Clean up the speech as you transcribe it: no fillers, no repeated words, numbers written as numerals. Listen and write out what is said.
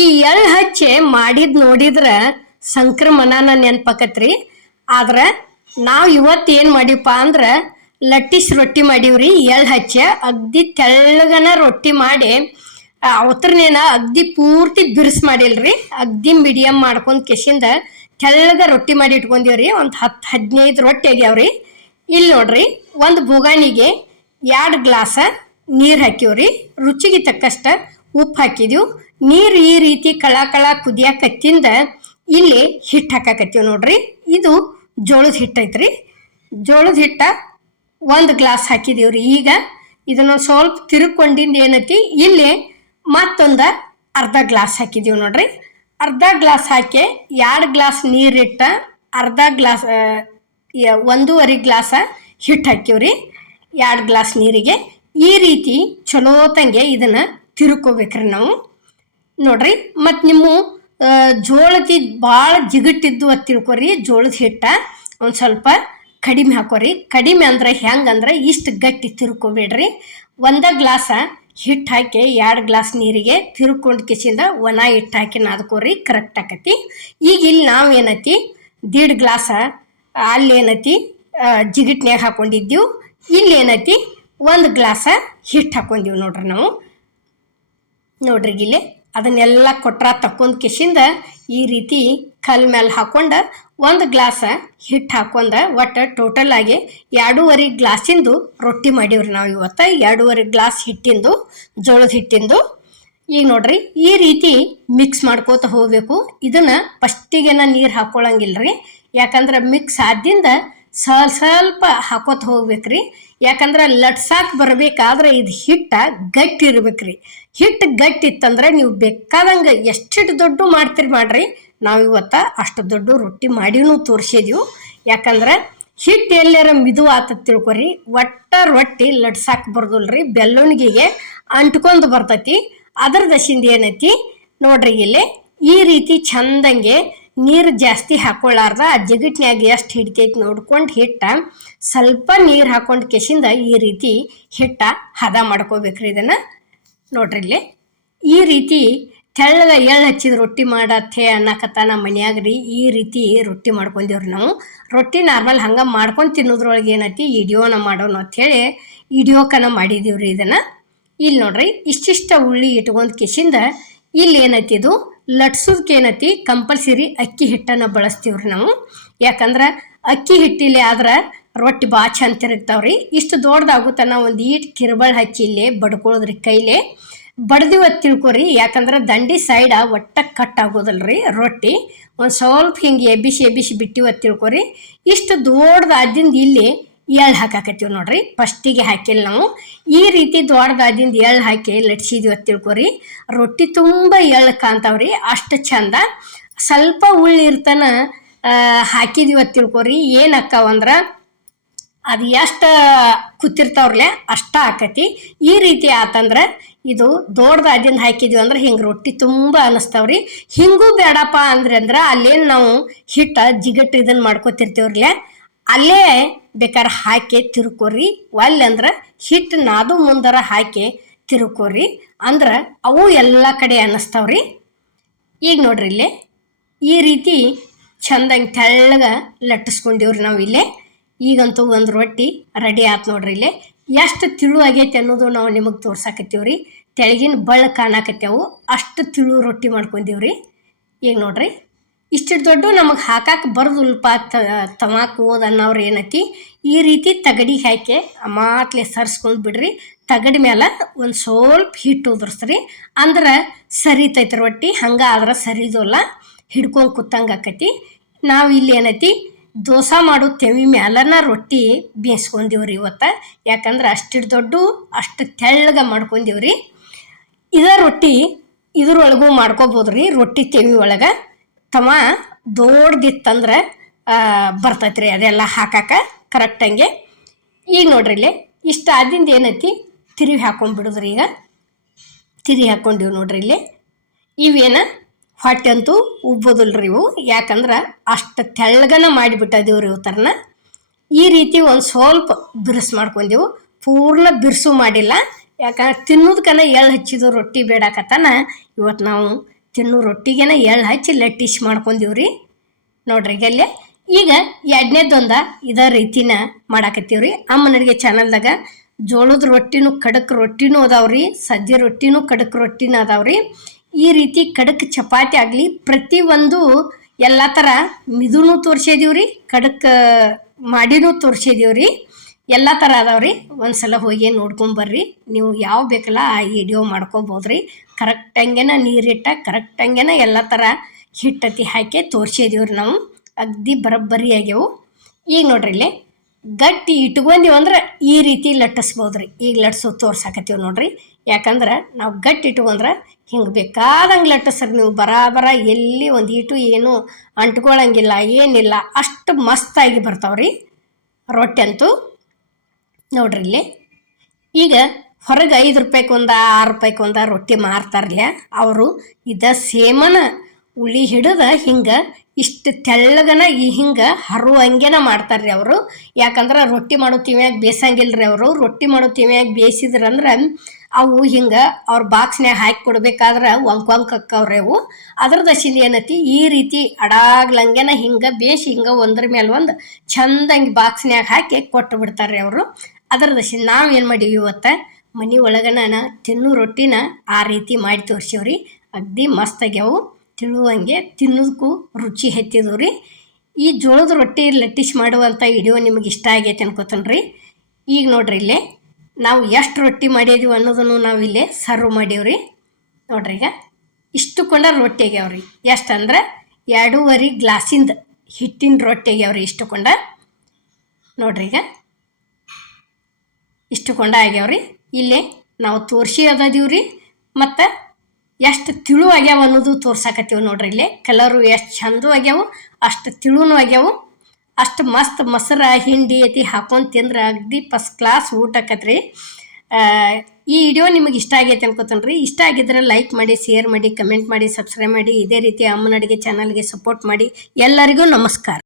ಈ ಎಳ್ಳು ಹಚ್ಚಿ ಮಾಡಿದ್ ನೋಡಿದ್ರ ಸಂಕ್ರಮಣನ ನೆನ್ಪಕತ್ರಿ. ಆದ್ರ ನಾವು ಇವತ್ತು ಏನು ಮಾಡಿವಪ್ಪ ಅಂದ್ರೆ ಲಟ್ಟಿಸ್ ರೊಟ್ಟಿ ಮಾಡೀವ್ರಿ. ಎಳ್ಳು ಹಚ್ಚ ಅಗ್ದಿ ತೆಳ್ಳಗನ ರೊಟ್ಟಿ ಮಾಡಿ ಅವತ್ರನೇನ ಅಗ್ದಿ ಪೂರ್ತಿ ಬಿರ್ಸ್ ಮಾಡಿಲ್ರಿ, ಅಗ್ದಿ ಮೀಡಿಯಮ್ ಮಾಡ್ಕೊಂಡ್ ಕೆಸಿಂದ ತೆಳ್ಳಗ ರೊಟ್ಟಿ ಮಾಡಿ ಇಟ್ಕೊಂಡಿವ್ರಿ. ಒಂದು 10-15 ರೊಟ್ಟಿ ಆಗ್ಯಾವ್ರಿ. ಇಲ್ಲಿ ನೋಡ್ರಿ, ಒಂದು ಬುಗಾಣಿಗೆ 2 ಗ್ಲಾಸ ನೀರು ಹಾಕಿವ್ರಿ. ರುಚಿಗೆ ತಕ್ಕಷ್ಟ ಉಪ್ಪು ಹಾಕಿದೀವಿ. ನೀರು ಈ ರೀತಿ ಕಳ ಕುದಿಯಾಕತ್ತಿಂದ ಇಲ್ಲಿ ಹಿಟ್ಟು ಹಾಕಾಕತ್ತೀವಿ ನೋಡ್ರಿ. ಇದು ಜೋಳದ ಹಿಟ್ಟು ಐತ್ರಿ. ಜೋಳದ ಹಿಟ್ಟ 1 ಗ್ಲಾಸ್ ಹಾಕಿದೀವ್ರಿ. ಈಗ ಇದನ್ನ ಸ್ವಲ್ಪ ತಿರುಕೊಂಡಿಂದ ಏನೈತಿ, ಇಲ್ಲಿ ಮತ್ತೊಂದು ಅರ್ಧ ಗ್ಲಾಸ್ ಹಾಕಿದೀವಿ ನೋಡ್ರಿ. ಅರ್ಧ ಗ್ಲಾಸ್ ಹಾಕಿ 2 ಗ್ಲಾಸ್ ನೀರಿಟ್ಟ ಅರ್ಧ ಗ್ಲಾಸ್ 1.5 ಗ್ಲಾಸ ಹಿಟ್ಟು ಹಾಕಿವ್ರಿ 2 ಗ್ಲಾಸ್ ನೀರಿಗೆ. ಈ ರೀತಿ ಚಲೋತಂಗೆ ಇದನ್ನ ತಿರುಕೋಬೇಕ್ರಿ ನಾವು ನೋಡ್ರಿ. ಮತ್ತು ನಿಮ್ಮ ಜೋಳದ ಭಾಳ ಜಿಗಟ್ಟಿದ್ದು ಅಂತ ತಿಳ್ಕೊರಿ. ಜೋಳದ ಹಿಟ್ಟ ಒಂದು ಸ್ವಲ್ಪ ಕಡಿಮೆ ಹಾಕೋರಿ. ಕಡಿಮೆ ಅಂದ್ರೆ ಹೆಂಗಂದ್ರೆ ಇಷ್ಟು ಗಟ್ಟಿ ತಿರ್ಕೋಬೇಡ್ರಿ. 1 ಗ್ಲಾಸ ಹಿಟ್ಟು ಹಾಕಿ 2 ಗ್ಲಾಸ್ ನೀರಿಗೆ ತಿರ್ಕೊಂಡು ಕಿಸಿಂದ ಒಣ ಹಿಟ್ಟು ಹಾಕಿ ನಾದ್ಕೋರಿ, ಕರೆಕ್ಟ್ ಆಕತಿ. ಈಗ ಇಲ್ಲಿ ನಾವು ಏನೈತಿ 1.5 ಗ್ಲಾಸ ಅಲ್ಲಿ ಏನೈತಿ ಜಿಗಿಟ್ನ್ಯಾಗ ಹಾಕೊಂಡಿದ್ದೀವಿ. ಇಲ್ಲಿ ಏನೈತಿ 1 ಗ್ಲಾಸ ಹಿಟ್ಟು ಹಾಕೊಂಡಿವಿ ನೋಡ್ರಿ ನಾವು. ನೋಡ್ರಿ ಇಲ್ಲಿ ಅದನ್ನೆಲ್ಲ ಕೊಟ್ರ ತಕ್ಕೊಂಡ್ ಕಿಸಿಂದ ಈ ರೀತಿ ಕಲ್ ಮೇಲೆ ಹಾಕೊಂಡ 1 ಗ್ಲಾಸ ಹಿಟ್ಟು ಹಾಕೊಂಡ ಒಟ್ಟು ಟೋಟಲ್ ಆಗಿ 2.5 ಗ್ಲಾಸಿಂದು ರೊಟ್ಟಿ ಮಾಡೀವ್ರಿ ನಾವು ಇವತ್ತು. 2.5 ಗ್ಲಾಸ್ ಹಿಟ್ಟಿಂದು, ಜೋಳದ ಹಿಟ್ಟಿಂದು. ಈಗ ನೋಡ್ರಿ ಈ ರೀತಿ ಮಿಕ್ಸ್ ಮಾಡ್ಕೋತ ಹೋಗ್ಬೇಕು. ಇದನ್ನ ಫಸ್ಟಿಗೆನ ನೀರು ಹಾಕೊಳ್ಳಂಗಿಲ್ರಿ, ಯಾಕಂದ್ರೆ ಮಿಕ್ಸ್ ಆದಿಂದ ಸ್ವಲ್ಪ ಹಾಕೋತ ಹೋಗ್ಬೇಕ್ರಿ. ಯಾಕಂದ್ರೆ ಲಟ್ಸಾಕ್ ಬರ್ಬೇಕಾದ್ರೆ ಇದು ಹಿಟ್ಟ ಗಟ್ಟಿ ಇರ್ಬೇಕ್ರಿ. ಹಿಟ್ಟು ಗಟ್ಟಿ ಇತ್ತಂದ್ರೆ ನೀವು ಬೇಕಾದಂಗೆ ಎಷ್ಟಿಟ್ಟು ದೊಡ್ಡ ಮಾಡ್ತೀರಿ ಮಾಡ್ರಿ. ನಾವು ಇವತ್ತು ಅಷ್ಟು ದೊಡ್ಡ ರೊಟ್ಟಿ ಮಾಡಿನೂ ತೋರಿಸಿದೀವಿ. ಯಾಕಂದ್ರೆ ಹಿಟ್ಟು ಎಲ್ಲಾರ ಮಿದು ಆತ ತಿಳ್ಕೊರಿ, ಒಟ್ಟ ರೊಟ್ಟಿ ಲಟ್ಸಾಕ್ ಬರ್ದಲ್ರಿ, ಬೆಲ್ಲುಣಿಗೆಗೆ ಅಂಟ್ಕೊಂಡು ಬರ್ತೈತಿ. ಅದ್ರ ದಶಿಂದ ಏನೈತಿ ನೋಡ್ರಿ ಇಲ್ಲಿ ಈ ರೀತಿ ಚಂದಂಗೆ ನೀರು ಜಾಸ್ತಿ ಹಾಕೊಳ್ಳಾರ್ದ ಆ ಜಿಗಿಟ್ನ್ಯಾಗ ಎಷ್ಟು ಹಿಡಿತೈತಿ ನೋಡ್ಕೊಂಡು ಹಿಟ್ಟ ಸ್ವಲ್ಪ ನೀರು ಹಾಕೊಂಡು ಕೆಸಿಂದ ಈ ರೀತಿ ಹಿಟ್ಟ ಹದ ಮಾಡ್ಕೋಬೇಕ್ರಿ. ಇದನ್ನು ನೋಡ್ರಿ ಇಲ್ಲಿ ಈ ರೀತಿ ತೆಳ್ಳಗ ಎಳ್ಳು ಹಚ್ಚಿದ ರೊಟ್ಟಿ ಮಾಡತ್ತೆ ಅನ್ನಕತ್ತ ನಮ್ಮ ಮನ್ಯಾಗ್ರಿ. ಈ ರೀತಿ ರೊಟ್ಟಿ ಮಾಡ್ಕೊಂಡಿವ್ರಿ ನಾವು. ರೊಟ್ಟಿ ನಾರ್ಮಲ್ ಹಂಗೆ ಮಾಡ್ಕೊಂಡು ತಿನ್ನೋದ್ರೊಳಗೆ ಏನೈತಿ ಇಡಿಯೋನ ಮಾಡೋಣ ಅಂಥೇಳಿ ಇಡಿಯೋಕನ ಮಾಡಿದೀವ್ರಿ ಇದನ್ನು. ಇಲ್ಲಿ ನೋಡ್ರಿ ಇಷ್ಟಿಷ್ಟ ಉಳ್ಳಿ ಇಟ್ಕೊಂಡು ಕಿಸಿಂದ ಇಲ್ಲಿ ಏನೈತಿ ಇದು ಲಟ್ಸೋದಕ್ಕೆ ಏನೈತಿ ಕಂಪಲ್ಸರಿ ಅಕ್ಕಿ ಹಿಟ್ಟನ್ನು ಬಳಸ್ತೀವ್ರಿ ನಾವು. ಯಾಕಂದ್ರೆ ಅಕ್ಕಿ ಹಿಟ್ಟಿಲಿ ಆದ್ರೆ ರೊಟ್ಟಿ ಭಾಳ ಚಂದ ತಿರುಗ್ತಾವ್ರಿ. ಇಷ್ಟು ದೊಡ್ಡದಾಗುತ್ತಾನ ಒಂದು ಈಟ್ ಕಿರ್ಬಳ್ ಹಚ್ಚಿ ಇಲ್ಲೇ ಬಡ್ಕೊಳ್ಳೋದ್ರಿ, ಕೈಲೇ ಬಡ್ದಿವತ್ತು ತಿಳ್ಕೊರಿ. ಯಾಕಂದ್ರೆ ದಂಡಿ ಸೈಡ ಒಟ್ಟ ಕಟ್ ಆಗೋದಲ್ರಿ ರೊಟ್ಟಿ. ಒಂದು ಸ್ವಲ್ಪ ಹಿಂಗೆ ಎಬ್ಬಿಸಿ ಬಿಟ್ಟಿವತ್ತು ತಿಳ್ಕೊರಿ. ಇಷ್ಟು ದೊಡ್ಡದಾದಿಂದ ಇಲ್ಲಿ ಎಳ್ಳು ಹಾಕಾಕತ್ತೀವಿ ನೋಡ್ರಿ. ಫಸ್ಟಿಗೆ ಹಾಕಿಲ್ಲ ನಾವು. ಈ ರೀತಿ ದೊಡ್ಡದಾದಿಂದ ಎಳ್ಳು ಹಾಕಿ ಲಟ್ಸಿದ್ವಿ ತಿಳ್ಕೊರಿ. ರೊಟ್ಟಿ ತುಂಬ ಎಳ್ಳು ಕಾಣ್ತಾವ್ರಿ, ಅಷ್ಟು ಚಂದ. ಸ್ವಲ್ಪ ಉಳ್ಳಿರ್ತಾನ ಹಾಕಿದ್ವಿ ತಿಳ್ಕೊರಿ. ಏನು ಅಕ್ಕಾವಂದ್ರೆ ಅದು ಎಷ್ಟು ಕೂತಿರ್ತಾವ್ರಲೆ ಅಷ್ಟ ಆಕತಿ. ಈ ರೀತಿ ಆತಂದ್ರೆ ಇದು ದೊಡ್ಡದಾದಿಂದ ಹಾಕಿದ್ವಿ ಅಂದ್ರೆ ಹಿಂಗೆ ರೊಟ್ಟಿ ತುಂಬ ಅನ್ನಿಸ್ತಾವ್ರಿ. ಹಿಂಗೂ ಬೇಡಪ್ಪ ಅಂದ್ರೆ ಅಲ್ಲೇನು ನಾವು ಹಿಟ್ಟು ಜಿಗಟ್ಟು ಇದನ್ನು ಮಾಡ್ಕೊತಿರ್ತೀವ್ರಲೆ ಅಲ್ಲೇ ಬೇಕಾದ್ರೆ ಹಾಕಿ ತಿರ್ಕೋರಿ. ಒಲ್ಲಂದ್ರೆ ಹಿಟ್ಟು ನಾದು ಮುಂದರ ಹಾಕಿ ತಿರ್ಕೋರಿ, ಅಂದ್ರೆ ಅವು ಎಲ್ಲ ಕಡೆ ಅನ್ನಿಸ್ತಾವ್ರಿ. ಈಗ ನೋಡ್ರಿ ಇಲ್ಲೇ ಈ ರೀತಿ ಚಂದಂಗೆ ತೆಳ್ಳಗ ಲಟ್ಟಿಸ್ಕೊಂಡಿವ್ರಿ ನಾವು ಇಲ್ಲೇ. ಈಗಂತೂ ಒಂದು ರೊಟ್ಟಿ ರೆಡಿ ಆಯ್ತು ನೋಡ್ರಿ. ಇಲ್ಲೇ ಎಷ್ಟು ತಿಳು ಆಗೈತೆ ಅನ್ನೋದು ನಾವು ನಿಮಗೆ ತೋರ್ಸಾಕತ್ತೀವ್ರಿ. ತೆಳಗಿನ ಬಳ್ಳ ಕಾಣಾಕತ್ತೇವು, ಅಷ್ಟು ತಿಳು ರೊಟ್ಟಿ ಮಾಡ್ಕೊಂಡಿವ್ರಿ. ಈಗ ನೋಡ್ರಿ ಇಷ್ಟು ದೊಡ್ಡ ನಮಗೆ ಹಾಕಕ್ಕೆ ಬರೋದಿಲ್ಪ ತಮಾಕ್ ಓದ್ ಅನ್ನೋರು ಏನೈತಿ ಈ ರೀತಿ ತಗಡಿ ಹಾಕಿ ಮಾತ್ಲೆ ಸರ್ಸ್ಕೊಂಡು ಬಿಡ್ರಿ. ತಗಡಿ ಮೇಲೆ ಒಂದು ಸ್ವಲ್ಪ ಹಿಟ್ಟು ಉದುರಿಸ್ರಿ, ಅಂದ್ರೆ ಸರಿತೈತೆ ರೊಟ್ಟಿ. ಹಂಗೆ ಆದ್ರೆ ಸರಿದೋಲ್ಲ, ಹಿಡ್ಕೊಂಡು ಕೂತಂಗೆ ಆಕತಿ. ನಾವು ಇಲ್ಲಿ ಏನೈತಿ ದೋಸೆ ಮಾಡೋ ತೆವಿ ಮ್ಯಾಲನ ರೊಟ್ಟಿ ಬೇಯಿಸ್ಕೊಂಡಿವ್ರಿ ಇವತ್ತು. ಯಾಕಂದ್ರೆ ಅಷ್ಟು ದೊಡ್ಡ ಅಷ್ಟು ತೆಳ್ಳಗ ಮಾಡ್ಕೊಂಡಿವ್ರಿ. ಇದ ರೊಟ್ಟಿ ಇದ್ರೊಳಗೂ ಮಾಡ್ಕೋಬೋದ್ರಿ. ರೊಟ್ಟಿ ತೆವಿ ಒಳಗೆ ತಮ ದೊಡ್ಡದಿತ್ತಂದ್ರೆ ಬರ್ತೈತ್ರಿ ಅದೆಲ್ಲ ಹಾಕಾಕ ಕರೆಕ್ಟಂಗೆ. ಈಗ ನೋಡ್ರಿ ಇಲ್ಲಿ ಇಷ್ಟ ಆದಿಂದ ಏನೈತಿ ತಿರುವಿ ಹಾಕೊಂಡ್ಬಿಡುದ್ರಿ. ಈಗ ತಿರುವಿ ಹಾಕ್ಕೊಂಡಿವಿ ನೋಡ್ರಿ ಇಲ್ಲಿ. ಇವೇನ ಹೊಟ್ಟೆ ಅಂತೂ ಉಬ್ಬೋದಿಲ್ರಿ ಇವು, ಯಾಕಂದ್ರೆ ಅಷ್ಟು ತೆಳ್ಳಗನ ಮಾಡಿಬಿಟ್ಟಿದೀವ್ರಿ ಇವು ಥರನ. ಈ ರೀತಿ ಒಂದು ಸ್ವಲ್ಪ ಬಿರ್ಸು ಮಾಡ್ಕೊಂಡೆವು, ಪೂರ್ಣ ಬಿರ್ಸು ಮಾಡಿಲ್ಲ. ಯಾಕಂದ್ರೆ ತಿನ್ನೋದಕ್ಕನ ಎಳ್ಳು ಹಚ್ಚಿದ್ದು ರೊಟ್ಟಿ ಬೇಡಾಕತ್ತಾನ ಇವತ್ತು ನಾವು ತಿನ್ನೋ ರೊಟ್ಟಿಗೆನ ಎಳ್ಳು ಹಚ್ಚಿ ಲಟ್ಟಿಸಿ ಮಾಡ್ಕೊಂಡೀವ್ರಿ ನೋಡ್ರಿ ಗಲ್ಲೆ. ಈಗ ಎರಡನೇದೊಂದ ಇದೇ ರೀತಿನ ಮಾಡಾಕತ್ತೀವ್ರಿ. ಅಮ್ಮನ ಅಡುಗೆ ಚಾನಲ್ದಾಗ ಜೋಳದ ರೊಟ್ಟಿನೂ ಖಡಕ್ ರೊಟ್ಟಿನೂ ಅದಾವ್ರಿ, ಸಜ್ಜೆ ರೊಟ್ಟಿನೂ ಖಡಕ್ ರೊಟ್ಟಿನೂ ಅದಾವ್ರಿ. ಈ ರೀತಿ ಖಡಕ್ ಚಪಾತಿ ಆಗಲಿ ಪ್ರತಿಯೊಂದು ಎಲ್ಲ ಥರ ಮಿದುನೂ ತೋರಿಸಿದೀವ್ರಿ, ಖಡಕ್ ಮಾಡಿನೂ ತೋರಿಸಿದೀವ್ರಿ. ಎಲ್ಲ ಥರ ಅದಾವ್ರಿ. ಒಂದ್ಸಲ ಹೋಗಿ ನೋಡ್ಕೊಂಬರ್ರಿ. ನೀವು ಯಾವ ಬೇಕಲ್ಲ ಆ ವಿಡಿಯೋ ಮಾಡ್ಕೊಬೋದ್ರಿ. ಕರೆಕ್ಟಂಗೆನ ನೀರಿಟ್ಟ ಕರೆಕ್ಟಂಗೆನ ಎಲ್ಲ ಥರ ಹಿಟ್ಟತಿ ಹಾಕಿ ತೋರಿಸಿದೀವ್ರಿ ನಾವು. ಅಗ್ದಿ ಬರೋಬ್ಬರಿ ಆಗ್ಯವು. ಈಗ ನೋಡ್ರಿ ಇಲ್ಲಿ ಗಟ್ಟಿ ಇಟ್ಕೊಂಡೀವಿ ಅಂದ್ರೆ ಈ ರೀತಿ ಲಟ್ಟಿಸ್ಬೋದ್ರಿ. ಈಗ ಲಟ್ಸೋ ತೋರ್ಸಾಕತ್ತೀವಿ ನೋಡ್ರಿ. ಯಾಕಂದ್ರೆ ನಾವು ಗಟ್ಟಿ ಇಟ್ಕೊಂಡ್ರೆ ಹಿಂಗೆ ಬೇಕಾದಂಗೆ ಲಟ್ಟಿಸ್ರಿ ನೀವು ಬರಾಬರ ಎಲ್ಲಿ ಒಂದು ಈಟು ಏನು ಅಂಟ್ಕೊಳ್ಳಂಗಿಲ್ಲ, ಏನಿಲ್ಲ, ಅಷ್ಟು ಮಸ್ತಾಗಿ ಬರ್ತಾವ್ರಿ ರೊಟ್ಟಿ ಅಂತೂ. ನೋಡ್ರಿ ಇಲ್ಲಿ ಈಗ ಹೊರಗೆ 5 ರೂಪಾಯಿಗೊಂದ 6 ರೂಪಾಯಿಗೊಂದ ರೊಟ್ಟಿ ಮಾರ್ತಾರಲ್ಲ, ಅವರು ಇದ ಸೇಮನ ಉಳಿ ಹಿಡಿದ ಹಿಂಗೆ ಇಷ್ಟು ತೆಳ್ಳಗನ ಹಿಂಗೆ ಹಂಗೆನ ಮಾಡ್ತಾರ್ರಿ ಅವರು. ಯಾಕಂದ್ರೆ ರೊಟ್ಟಿ ಮಾಡೋ ತಿವ್ಯಾಗ ಬೇಸಂಗಿಲ್ರಿ ಅವರು. ರೊಟ್ಟಿ ಮಾಡೋ ತಿವ್ಯಾಗ ಬೇಯಿಸಿದ್ರಂದ್ರೆ ಅವು ಹಿಂಗೆ ಅವ್ರ ಬಾಕ್ಸ್ನ್ಯಾಗ ಹಾಕಿ ಕೊಡ್ಬೇಕಾದ್ರೆ ವಂಕ್ ಅಕ್ಕವ್ರಿ ಅವು. ಅದ್ರ ದಶಿಂದ ಏನತಿ ಈ ರೀತಿ ಅಡಾಗ್ಲಂಗೆನ ಹಿಂಗೆ ಬೇಯಿಸಿ ಹಿಂಗೆ ಒಂದ್ರ ಮೇಲೆ ಒಂದು ಚಂದಂಗೆ ಬಾಕ್ಸ್ನ್ಯಾಗ ಹಾಕಿ ಕೊಟ್ಟು ಬಿಡ್ತಾರ್ರಿ ಅವರು. ಅದರ ದಶಿಂದ ನಾವು ಏನು ಮಾಡೀವಿ ಇವತ್ತು ಮನೆ ಒಳಗನ ತಿನ್ನೋ ರೊಟ್ಟಿನ ಆ ರೀತಿ ಮಾಡಿ ತೋರಿಸೀವ್ರಿ. ಅಗ್ದಿ ಮಸ್ತಾಗ್ಯಾವು, ತಿಳುವಂಗೆ ತಿನ್ನೋದಕ್ಕೂ ರುಚಿ ಹೆಚ್ಚಿದ್ವು ರೀ. ಈ ಜೋಳದ ರೊಟ್ಟಿ ಲಟ್ಟಿಸಿ ಮಾಡುವಂಥ ವಿಡಿಯೋ ನಿಮಗೆ ಇಷ್ಟ ಆಗೈತೆ ಅನ್ಕೋತನ್ರಿ. ಈಗ ನೋಡ್ರಿ ಇಲ್ಲೇ ನಾವು ಎಷ್ಟು ರೊಟ್ಟಿ ಮಾಡಿದೀವಿ ಅನ್ನೋದನ್ನು ನಾವು ಇಲ್ಲೇ ಸರ್ವ್ ಮಾಡೀವ್ರಿ. ನೋಡ್ರಿ ಈಗ ಇಷ್ಟು ಕೊಂಡ ರೊಟ್ಟಿ ಆಗ್ಯಾವ್ರಿ. ಎಷ್ಟಂದ್ರೆ 2.5 ಗ್ಲಾಸಿಂದ ಹಿಟ್ಟಿನ ರೊಟ್ಟಿ ಆಗ್ಯಾವ್ರಿ. ಇಷ್ಟು ಕೊಂಡ ನೋಡ್ರಿ ಈಗ ಇಷ್ಟು ಕೊಂಡ ಆಗ್ಯಾವ್ರಿ. ಇಲ್ಲೇ ನಾವು ತೋರಿಸಿ ಅದೀವ್ರಿ ಮತ್ತು ಎಷ್ಟು ತಿಳು ಆಗ್ಯಾವ ಅನ್ನೋದು ತೋರ್ಸಾಕತ್ತೀವಿ ನೋಡ್ರಿ. ಇಲ್ಲೇ ಕಲರು ಎಷ್ಟು ಚಂದ ಆಗ್ಯಾವು, ಅಷ್ಟು ತಿಳುನೂ ಆಗ್ಯಾವು, ಅಷ್ಟು ಮಸ್ತ್ ಮೊಸರು ಹಿಂಡಿ ಐತಿ ಹಾಕೊಂಡು ತಿಂದ್ರೆ ಅಗ್ದಿ ಫಸ್ಟ್ ಕ್ಲಾಸ್ ಊಟ ಆಕತ್ರಿ. ಈ ವಿಡಿಯೋ ನಿಮಗೆ ಇಷ್ಟ ಆಗೈತೆ ಅನ್ಕೋತನ್ರಿ. ಇಷ್ಟ ಆಗಿದ್ರೆ ಲೈಕ್ ಮಾಡಿ, ಶೇರ್ ಮಾಡಿ, ಕಮೆಂಟ್ ಮಾಡಿ, ಸಬ್ಸ್ಕ್ರೈಬ್ ಮಾಡಿ. ಇದೇ ರೀತಿ ಅಮ್ಮನ ಅಡುಗೆ ಚಾನಲ್ಗೆ ಸಪೋರ್ಟ್ ಮಾಡಿ. ಎಲ್ಲರಿಗೂ ನಮಸ್ಕಾರ.